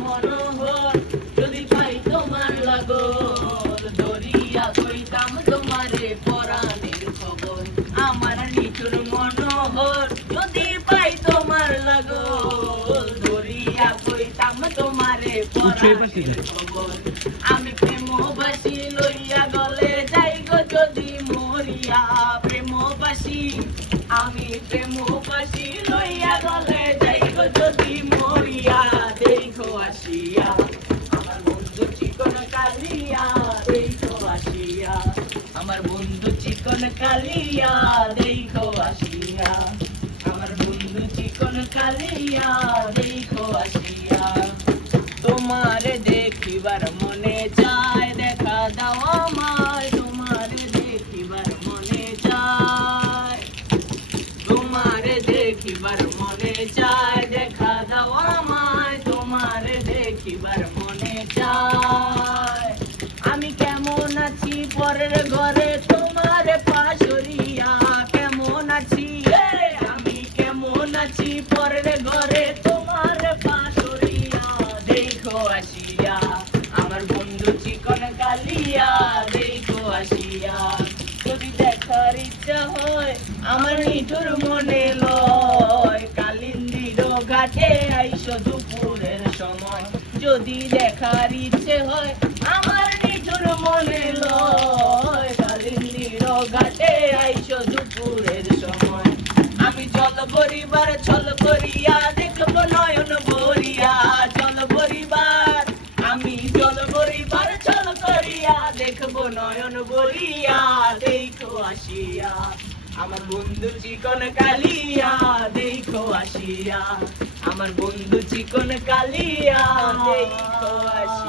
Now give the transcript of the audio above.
মনোহর যদি পাই তোমার লাগল ধরিয়া কইতাম তোমারে পরাণের খবর আমার নিঠুর মনোহর যদি পাই তোমার লাগল ধরিয়া কইতাম তোমারে পরাণের খবর আমি প্রেমবাসী লইয়া গলে যাই গো যদি মরিয়া প্রেমবাসী আমি প্রেমবাসী লইয়া গলে যাই গো যদি মরিয়া দেখো আসিয়া আমার বন্ধু চিকন কালিয়া দেখো আসিয়া আমার বন্ধু চিকন কালিয়া দেখো আসিয়া আমার বন্ধু চিকন কালিয়া দেখো আসিয়া তোমারে দেখিবার মনে চায় দেখা দাও আমায় তোমারে দেখিবার মনে চায় তোমারে দেখিবার মনে চায় দেখা দাও আমায় তোমারে দেখিবার মনে চায় আমি কেমন আছি পরের ঘরে তোমারে পাশরিয়া কেমন আছি আমি কেমন আছি পরের ঘরে তোমারে পাশরিয়া দেখো আসিয়া আমার বন্ধু চিকন কালিয়া দেখো আসিয়া যদি দেখার ইচ্ছা হয় আমার নিঠুর মনে লয় কালিন্দির ঘাটে আইসো দুপুরের সময় যদি দেখার ইচ্ছে হয় আমার নিঠুর মনে লয় কালিন্দির ঘাটে আইসো দুপুরের সময় আমি চল পরিবার ছল করিয়া দেখবো নয়ন ভরিয়া চল পরিবার আমি চল পরিবার ছল করিয়া দেখবো নয়ন ভরিয়া দেখো আসিয়া আমার বন্ধু চিকন কালিয়া দেখো আসিয়া আমার বন্ধু চিকন কালিয়া দেখো আসিয়া।